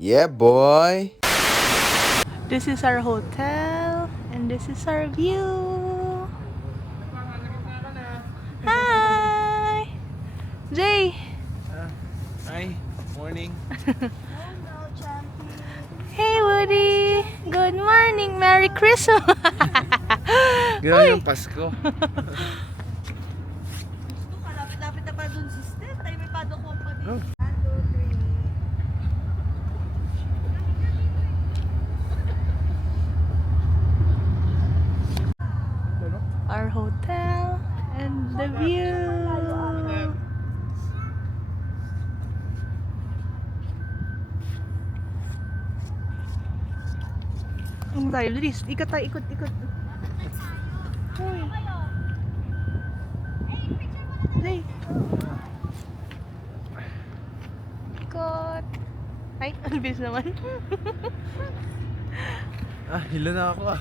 Yeah, boy. This is our hotel and this is our view. Hi! Jay! Hi. Morning. Hey Woody! Good morning! Merry Christmas! Gano'n yung Pasko. Lapit-lapit na pa dun si Steph. Tayo may padokong pa din. Oh. 1, 2, 3. Our hotel and the view. Ang tayo, Liz. Ikat tayo, ikot. Hoy. Jay. Ikot. Ay, ang bilis naman. Hila na ako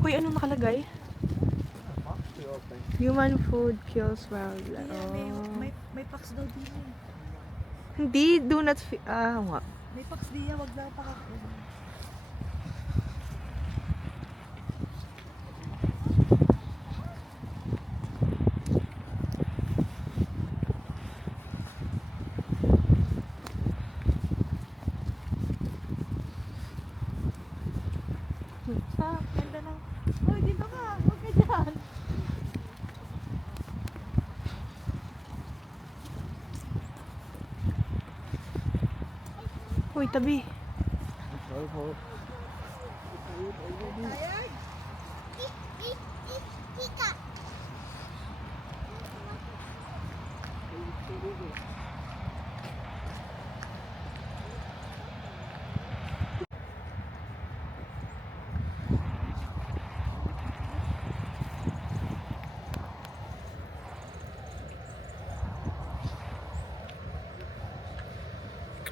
Hoy, anong nakalagay? Human food kills wildlife. May pax daw din. Hindi, do not nga. May pax diya, wag na pakakuha. Ganda ng... Hoy, dito ka! Huwag ka dyan! Hoy, tabi.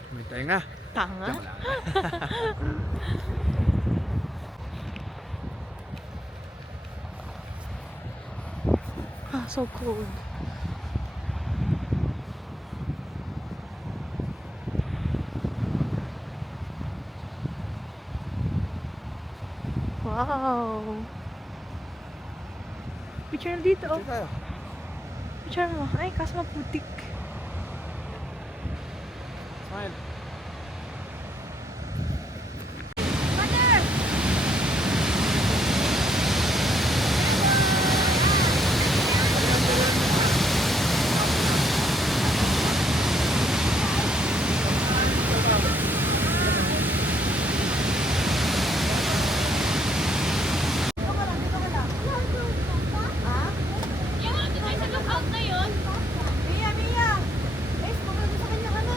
May tenga. Tanga. So cold. Wow. Picture na dito, oh. Picture mo. Ay, kaso maputik. Smile. Mia! Eh, pumunta sa kanya ka na.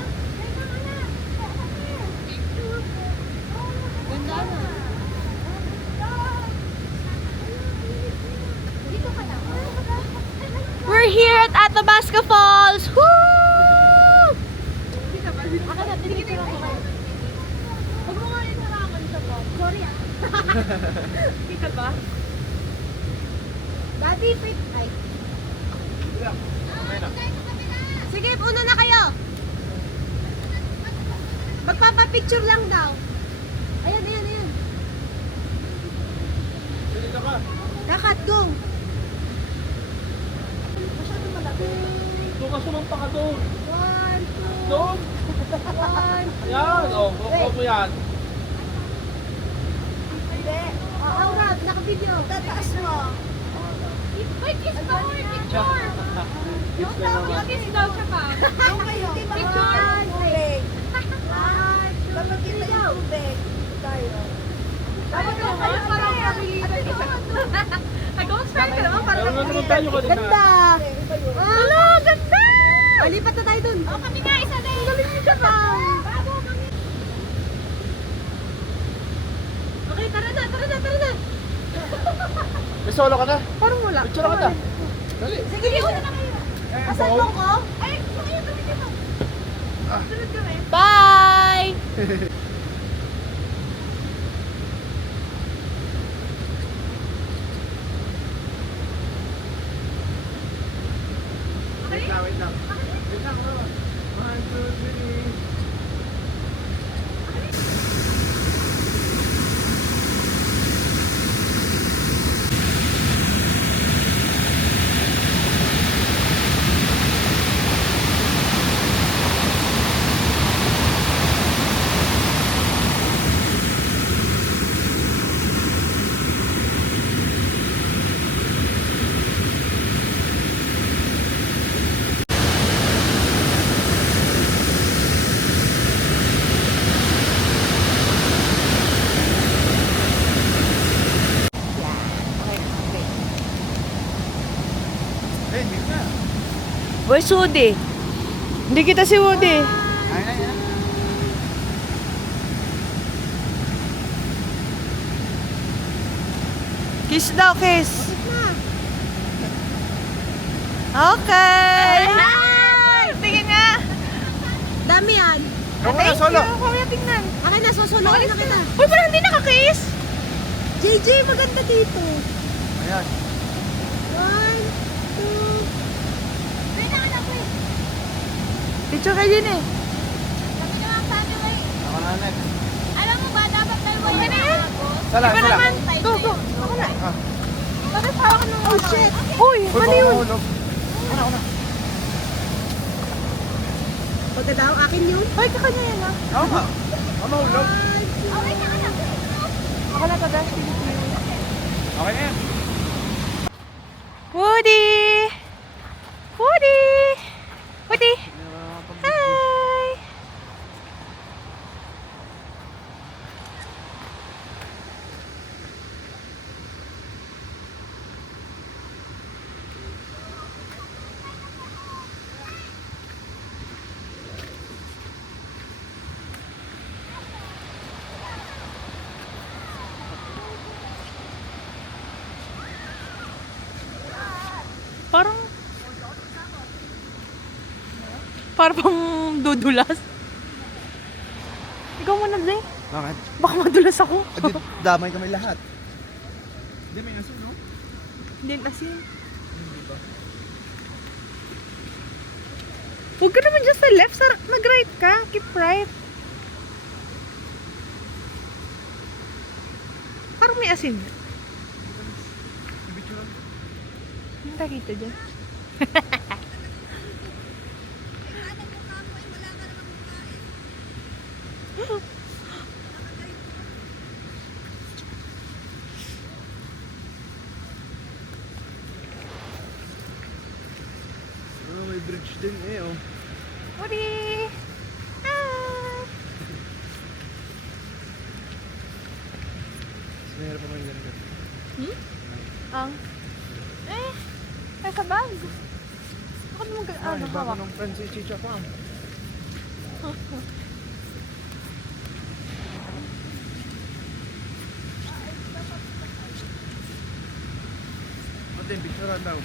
Ganda na. Dito ka na. We're here at Athabasca Falls! Woo! Ako na, tinikita lang ako. Huwag mo nga rin harangan sa po. Sorry ah. Kita ba? Daddy, fit. Ay. Sige, una na kayo. Magpapapicture lang daw. Ayan. Dito ka. Kakat, go. Masyadong malaki. Doon ka sumampa ka doon. 1, 2, Doon. 1. Yan. Kuha mo yan. Hindi. Aura, naka-video. Tataas mo. Wait, kiss daw or picture? Kiss na naman. Kiss daw siya pa. Yung kayo. Picture. Tubig. Dapat kita yung tubig. Tayo. Dapat yung kayo parang kabilisan. Nag-spell ka naman para Meron na naman tayo kanina. Ganda! Hello, ganda! Lipat na tayo dun. Kami nga, isa din! Galing niyo siya pa. Okay, tara na! May solo ka na? Parang wala. Picture ka na. Dali. Sige, una na kayo. Asan go. mo ko? Ay, kayo kami dito. Sunod kami. Bye! Wait lang, wait lang. Wait lang, wala. 1, 2, 3. Eh, hindi na. Where's Woody? Hindi kita si Woody. Ay, ay, ay. Kiss daw, kiss. Okay. Hi! Tingin nga. Dami yan. Ako na, solo. Kaya tingnan. Akin na, susunod na kita. Uy, parang hindi nakakiss. JJ, maganda dito. Ayan. 1, 2. Kailangan ako eh. Picture kayo din eh. Kami naman family. Ako na, next. Alam mo ba, dapat dalawa yung Sala, Iba sala. naman. Go, go. Ako na. Ah. Bakit hawak ng Oh, shit. Uy, Uy, mali baka yun. mahulog. Una, una. Pagka daw, akin yun. Ay, kakanya yan ah. Oo nga. Baka mahulog. Okay na, anak. Ako na taga. Okay na yan. Woody! Woody! Woody! Hi! Parang pang dudulas. Ikaw muna, Zay. Bakit? Baka madulas ako. Adi, damay kami lahat. Hindi, may asin, no? Hindi asin. Huwag ka naman dyan sa left. Mag-right ka. Keep right. Parang may asin. Ano nakita dyan? Oh, may bridge din eh, oh. Woody! Ah! Mayroon pa may ganito. Ang? Ay, sa bag. Ako naman Ay, baka hawak. nung friend si Chicha pa. Ate, picturean daw.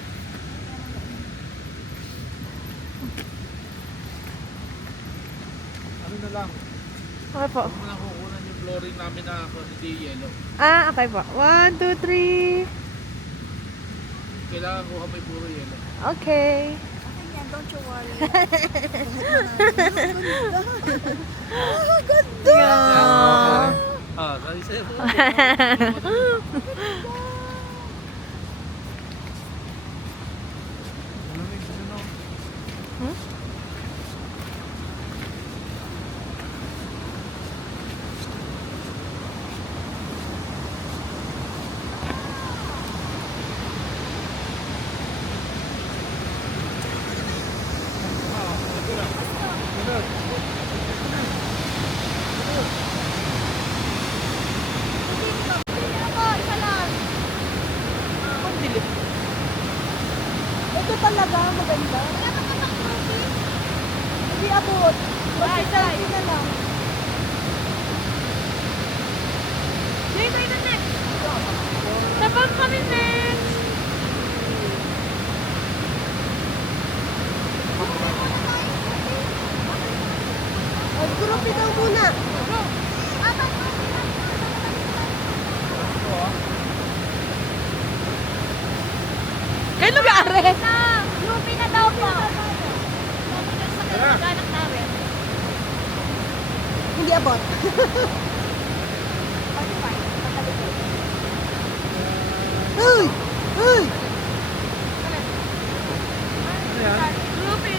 Ano na lang? Okay po. Huwag mo lang kukunan yung flooring namin na hindi yellow. Ah, okay po. 1, 2, 3. Kailangan kuha may puro yellow. Okay. Don't you worry. Yeah. Ah, kasi sa'yo. Ang dilim. Ito talaga, maganda. Hindi abot. Mag-selfie na lang. Jay, tayo na next. Sabang kami next. Grupi daw muna. Kayo lugar eh. Lupi na daw po. Sa kaganak namin. Hindi abot. Uy! Uy! Ano yan? Lupi.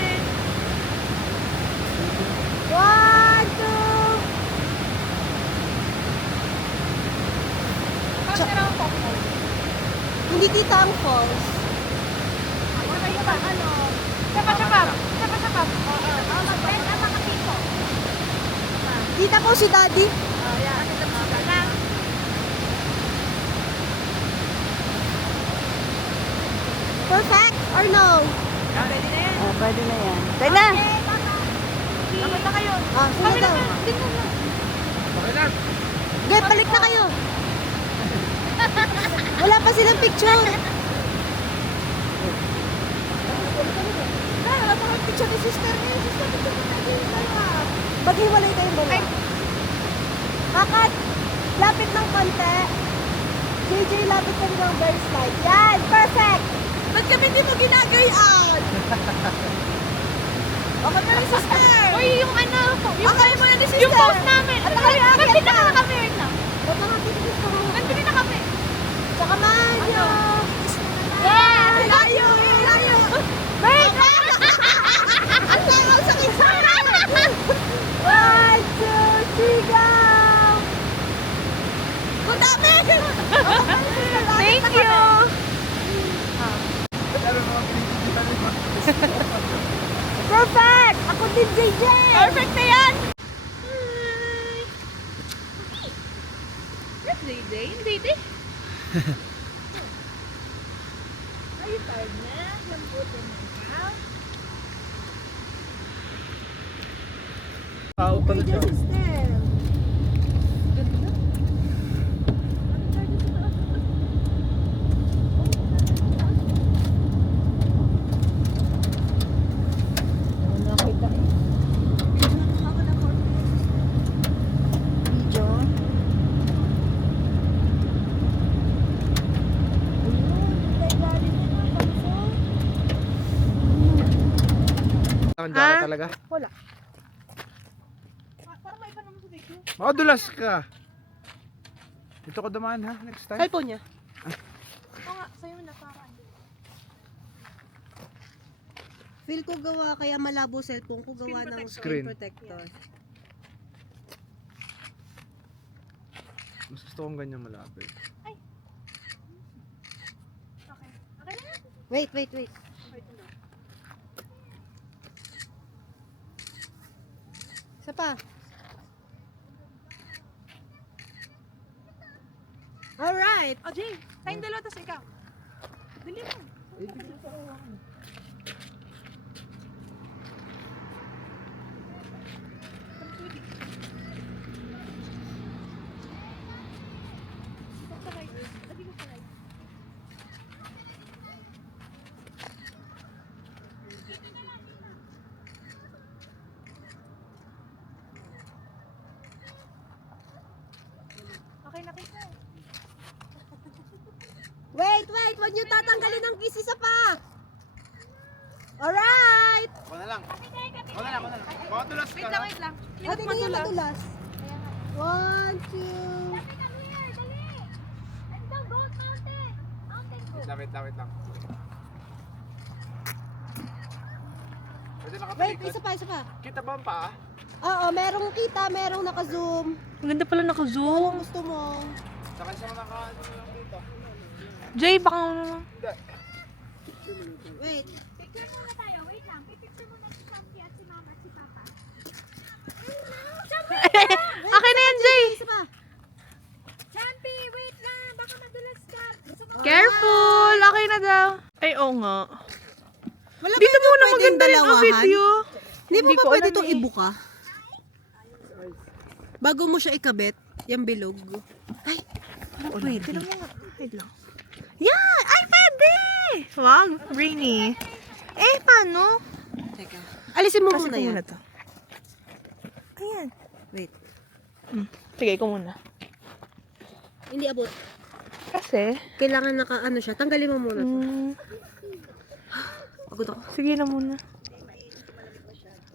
One, two! Hindi kita ang falls. Kita ko si Daddy. Perfect or no? Oh, pwede na yan. Tayo na. Dapat na kayo. Ah, sige daw. Okay lang. Okay, balik na kayo. Wala pa silang picture. Wala pa kang picture ni sister niya. Sister, picture mo natin yung dalawa. Maghiwalay kayong dalawa. Kakat, lapit ng konti. JJ, lapit ka rin ng very slide. Yan, perfect. Ba't kami hindi mo ginagayaan? Okay pa rin, sister. Uy, yung ano po. Okay mo na ni sister. Yung post namin. At Nandito na kami. Wait lang. Ba't nakakita gusto mo? Nandito na kami. Tsaka Manyo. Yes! Layo! Layo! Wait! Ang langaw sa kisara! 1, 2, 3, go! Ang dami! Thank you! Ano mga pinigyan mo? Perfect! Ako din, JJ! Perfect na yan! Yes, Dede. Dede. Are you tired na? Lambutin na ikaw? Tao pala siya. sister. Ang dami talaga. Wala. Parang may iba naman sa video. Madulas ka. Ito ko dumaan ha, next time. iPhone niya. Oo nga, sa'yo na parang. Feel ko gawa, kaya malabo cellphone ko gawa ng screen Screen. protector. Mas gusto kong ganyan malapit. Okay. Okay na yan. Wait, wait, wait. Isa pa. Alright. O, Jay. Tayong dalawa, tas ikaw. Dali mo. Okay na kita. Wait, wait. Huwag niyo tatanggalin ang kiss. Isa pa. Alright. Ako na lang. Ako na lang. Madulas ka. Wait lang. Ate, hindi yan matulas. 1, 2. Wait lang. Pwede Wait, nakatalikod. isa pa, isa pa. Kita ba ang paa? Oo, merong kita, merong naka-zoom. Ang ganda pala naka-zoom. Kung gusto mo. Saka siya naka-ano lang dito. Jay, baka Hindi. Wait. Picture muna tayo. Wait lang. Pipicture muna si Shanti at si Mama at si Papa. akin na yan, Jay. Isa pa. Shanti, wait lang. Baka madulas ka. Gusto mo? Careful. Akin na daw. Ay, oo nga. Wala ba Dito yung muna pwedeng maganda rin ang dalawahan? video. Hindi mo Hindi ba ko pwede alam itong eh. ibuka? Bago mo siya ikabit, yung bilog. Ay, Pwede lang nga. Wait lang. Yan! Ay, pwede! Wow, brainy. Eh, paano? Teka. Alisin mo Kasi muna ko yan. muna to. Ayan. Wait. Sige, ko muna. Hindi abot. Kasi, Kailangan naka-ano siya. Tanggalin mo muna. Pagod ako. sige na muna.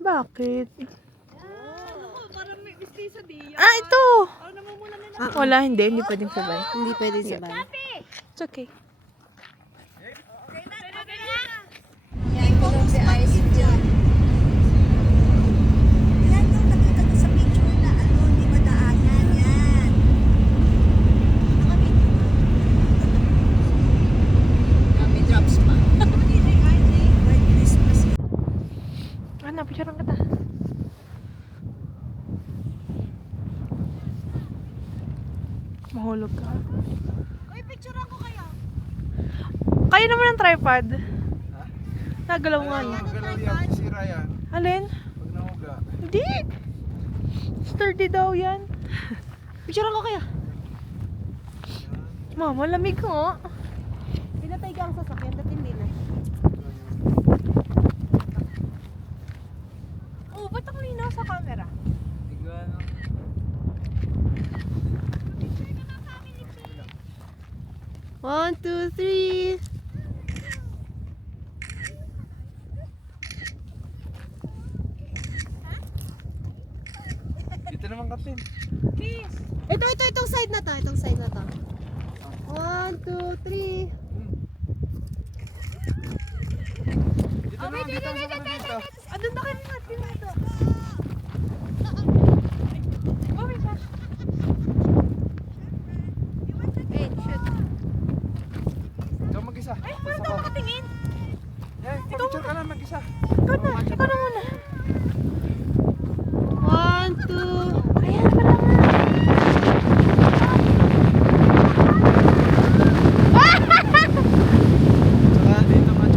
Bakit? Ah, ito! Wala, hindi pwedeng sabay. Hindi pwede sabay. It's okay. Yan po si Ice dyan. Yan yung nakita ko sa picture na ano, di ba daanan yan. May drops pa. Merry Christmas. Ano, picturean kita. Mahulog ka. Uy, picturean ko kayo. Kaya naman ng tripod. Nagalaw nga. no? Galaw yan, sira yan. Alin? Pag nahuga. Hindi. Sturdy daw yan. Picturean ko kaya. Mama, lamig ko. Oh. Pinatay ka ang sasakyan. Dati hindi na. Oh, ba't ang linaw sa camera? Tignan ang... One, two, three. Dito naman katin. Itong side na to. Itong side na to. One, two, three. Dito naman, dito naman dito. Andun na kayo natin dito. Oh my gosh. Hey, shoot. Ikaw mag-isa. Ay, paano tayo makatingin? Yan, picture ka na mag-isa. Ikaw na muna. One, two. Ayan, pala nga. Saka dito man.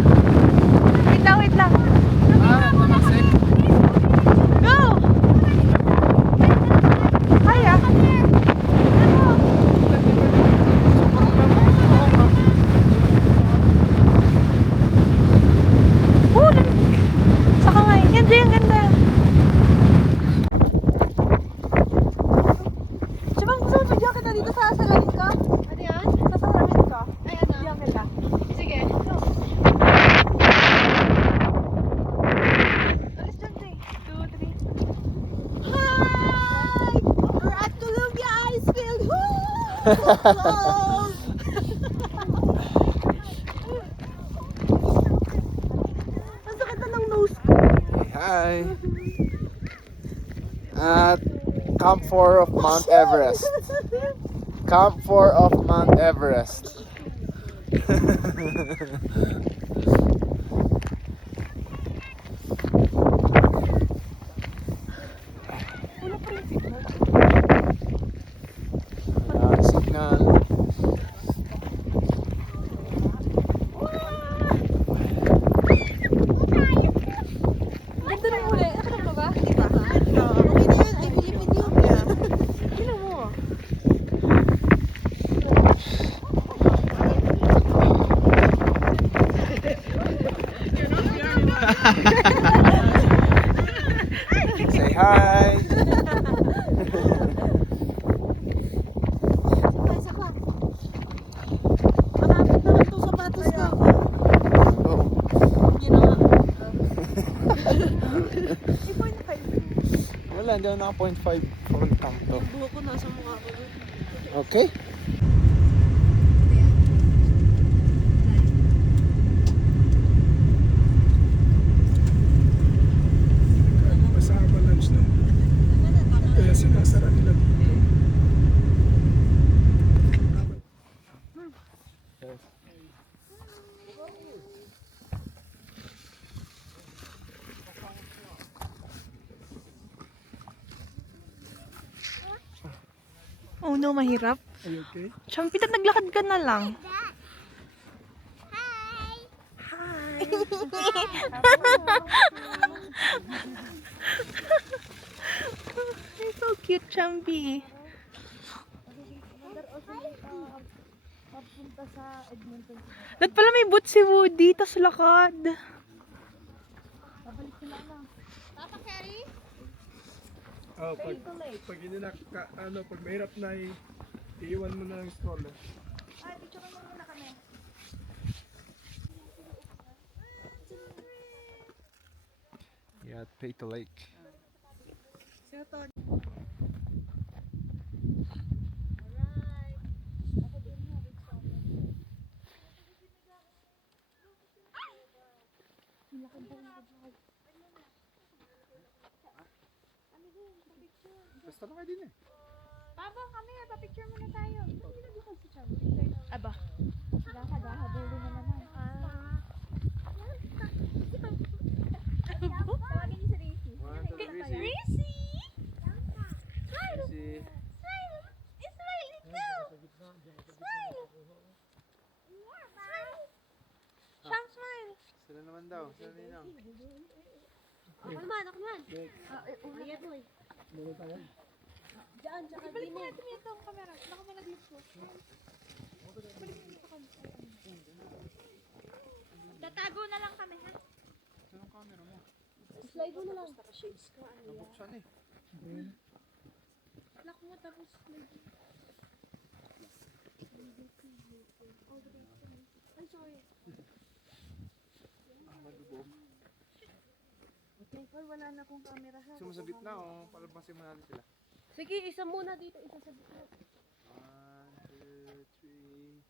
Wait lang. Tamasik. Go! Kaya? Oh, saka nga. Yan dyan, ganda. Sibang, gusto mo video kita dito sa salamin ko? Ano yan? Sa salamin ko. Ay, ano? Video kita. Sige. Alis dyan, 3, 2, 3. Hi! We're at Columbia Ice Field. Woo! Ang sakit na ng nose ko. Hi. At Camp 4 of Mount Everest. Camp 4 of Mount Everest. Signal. Ganda na yung uli. Nakita mo ba? Okay na yan. I believe in you. Tingnan mo. Say hi. Saka. Malapit na lang itong sapatos ko. Oh. Yun na nga. Wala, hindi ako naka 0.5 for camp to. Buho ko nasa mukha ko. Okay? Masama lunch na. Kaya sinasara nila. Oh no, mahirap. Are you okay? Champi, naglakad ka na lang. You're so cute, Champi. punta sa Edmonton. Dapat pala may boot si Woody, tas lakad. Babalik sila na. Papa Carrie? Oh, pag hindi pag mahirap na iiwan mo na ng stroller. Ay, picture mo muna kami. Yeah, at Peyto Lake. Sino to? Basta na kayo din eh. Papa, kami, papicture muna tayo. Aba. Habulin na naman. Tawagin niyo si Racy. Racy! Racy! Smile! Smile! Ito! Smile! Siyang smile! Sila naman daw. Sila ninang. Ako naman, ako naman. Ayan, boy. Diyan, tsaka Balik mo din. natin ito ang camera. Baka malaglit ko. Balik mo ito Tatago na lang kami, ha? Saan ang camera mo? Slide mo na lang. Nabuksan eh. Lock mo tapos. Ay, sorry. Okay, Paul, wala na akong camera ha. Gusto mo sa gitna o palabasin mo natin sila? Sige, isa muna dito, isa sa dito. 1, 2, 3.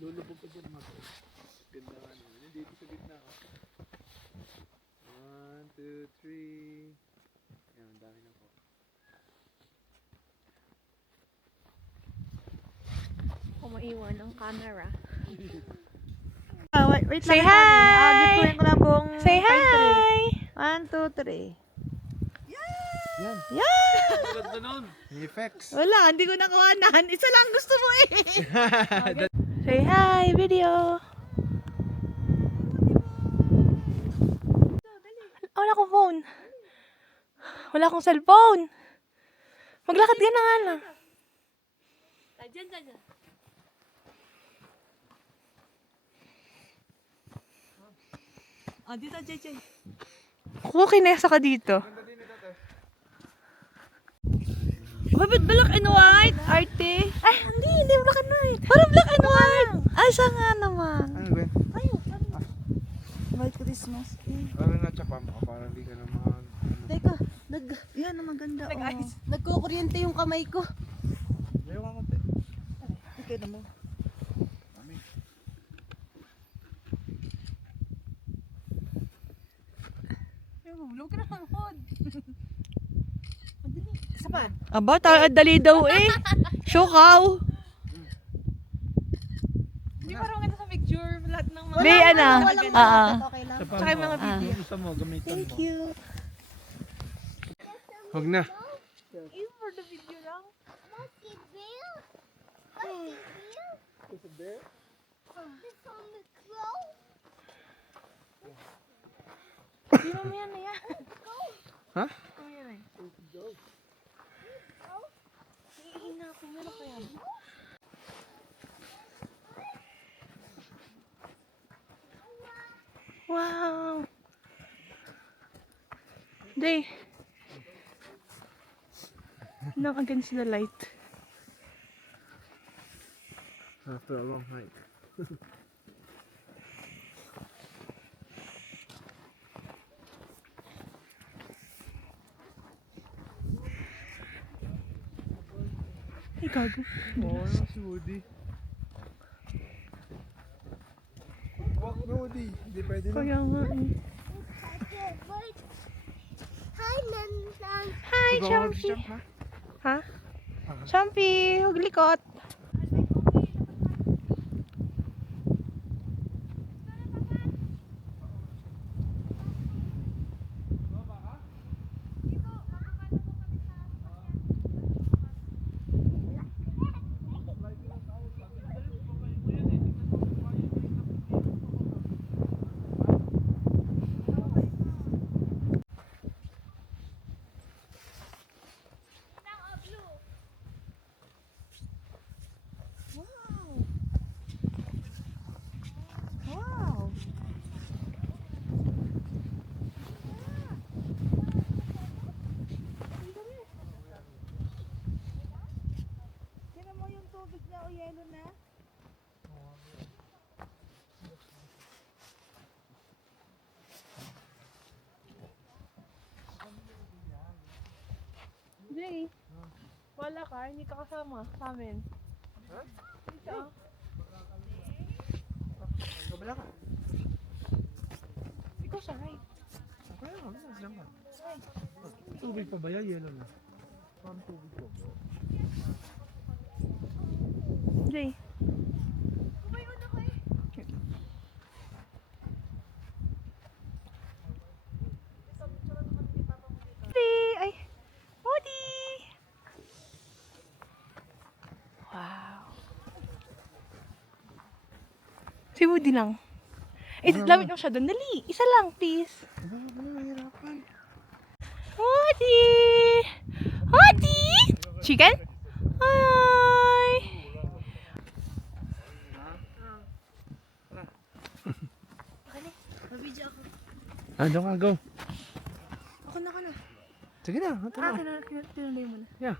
Lulubog ka dyan, Marco. Ganda nga naman. Hindi dito sa gitna. 1, 2, 3. Yan, ang dami na po. Kumaiwan ang camera. Wait Say lang. hi! Dito ko lang buong Say hi! 1, 2, 3. Yan. Yan! Ganda nun. May effects. Wala, hindi ko nakuhanan. Isa lang gusto mo eh. Say hi, video. Wala akong phone. Wala akong cellphone. Maglakad ka na nga lang. Diyan, diyan, diyan. Dito, JJ. Okay, nasa ka dito. Bakit black and white, arte? Ay, hindi black and white. Parang black and white. Ay, siya nga naman. Ano ba? White Christmas. Parang natsapa mo. Parang di ka na Teka, Yan, ang maganda. nagkukuryente yung kamay ko. Ayaw nga konti. Okay na mo. Hulog ka na ang hod. Isa pa. Aba, dali daw eh. Shokaw. Hindi parang maganda sa picture. Lahat ng mga... Di, ano. Okay lang. Tsaka yung mga video. Gusto mo, gamitan Thank mo. you. Huwag na. Even for the video lang. Hindi mo yan na yan. Ha? Hihina ako. Meron kaya ba? Wow. Day. No, against the light. After a long hike. Ay, gago. Oo, si Woody. Walk na Woody. Hindi pwede na. Kaya nga eh. Hi, Ikaw Champy. mag-jump, ha? Ha? Champy, huwag likot. o yelo na? Jay, wala ka, hindi ka kasama sa amin. Ikaw. Kabala ka. Ikaw siya, right? Okay lang, diyan ka. Tubig pa ba yan? Yelo na. Parang tubig po. Jay. Ay! Woody! Wow. Si Woody lang. Lapit mo siya doon. Dali! Isa lang, please. Ano mahirapan? Woody! Woody! Chicken? Hi! Ah, doon ka, go. Ako na. Sige na, ito na. Tinulay mo na. Yeah.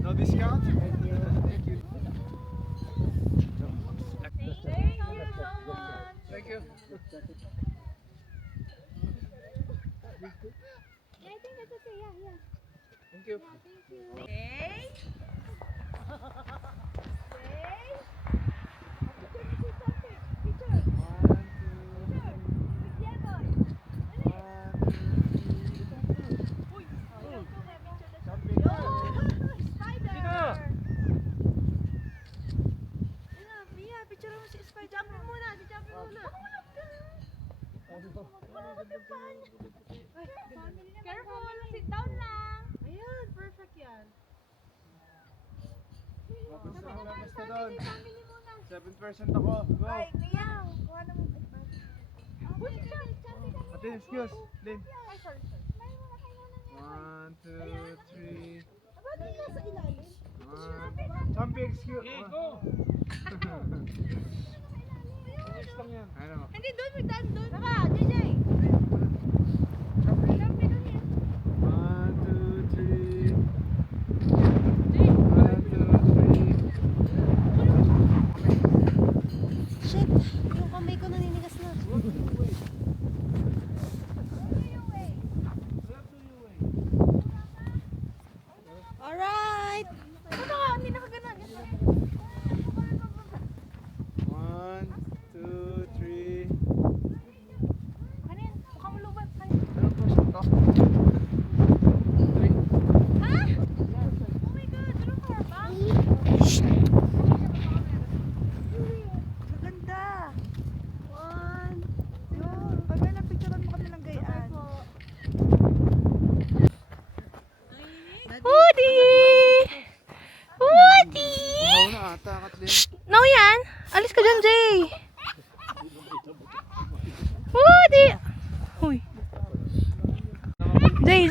No discount? Thank you. Thank you. Careful, sit down lang. Ayan, perfect yan. Basta doon. 7% ako. Go. Ay, Mia, kuha na mo. Ate, excuse. Lin. Ay, sorry. 1, 2, 3. Aba, doon ka sa ilalim. Champi, excuse. Go. Excuse lang yan. Ano? Hindi, doon, may daan doon. Tara, JJ. 1, 2, 3. 1, 2, 3. Shit, yung kamay ko naninigas na. Alright. Ano ka? Hindi nakagana. 1, 2, 3. Kanin, mukha mo lubat. Anong person to? 3. Ha? Oh my God, ano ka? Bang? Maganda. 1, 2. Pag may napicturean mo kami ng gayaan. Woody! Woody! Oo na ata, Kathleen. No yan! Alis ka dyan, Jay! Woody! Uy! Jay!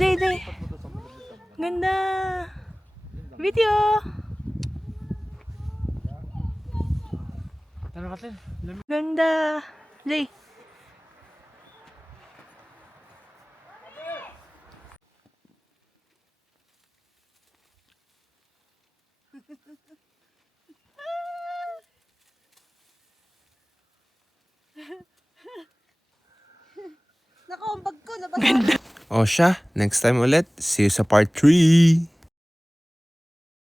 Ganda! Video! Ano, Kathleen? Ganda! Jay! Nako, ang bag ko, nabasa. O siya, next time ulit. See you sa part 3.